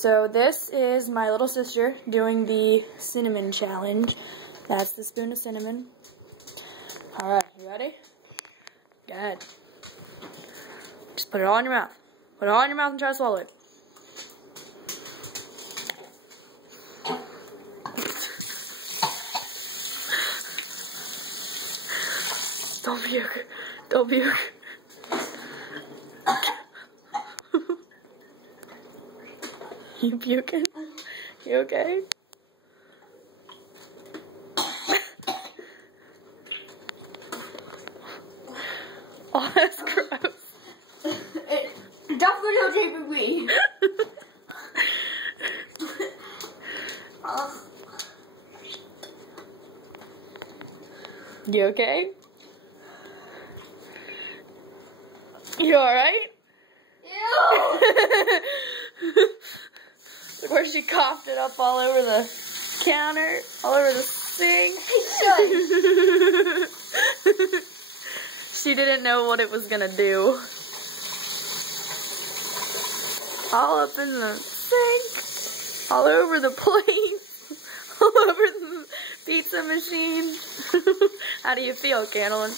So this is my little sister doing the cinnamon challenge. That's the spoon of cinnamon. Alright, you ready? Go ahead. Just put it all in your mouth. Put it all in your mouth and try to swallow it. Don't puke. Don't puke. You puking? You okay? Oh, that's gross. Don't videotape me. You okay? You alright? Ew. Look where she coughed it up all over the counter, all over the sink. She didn't know what it was gonna do. All up in the sink, all over the plate, all over the pizza machine. How do you feel, Candlin?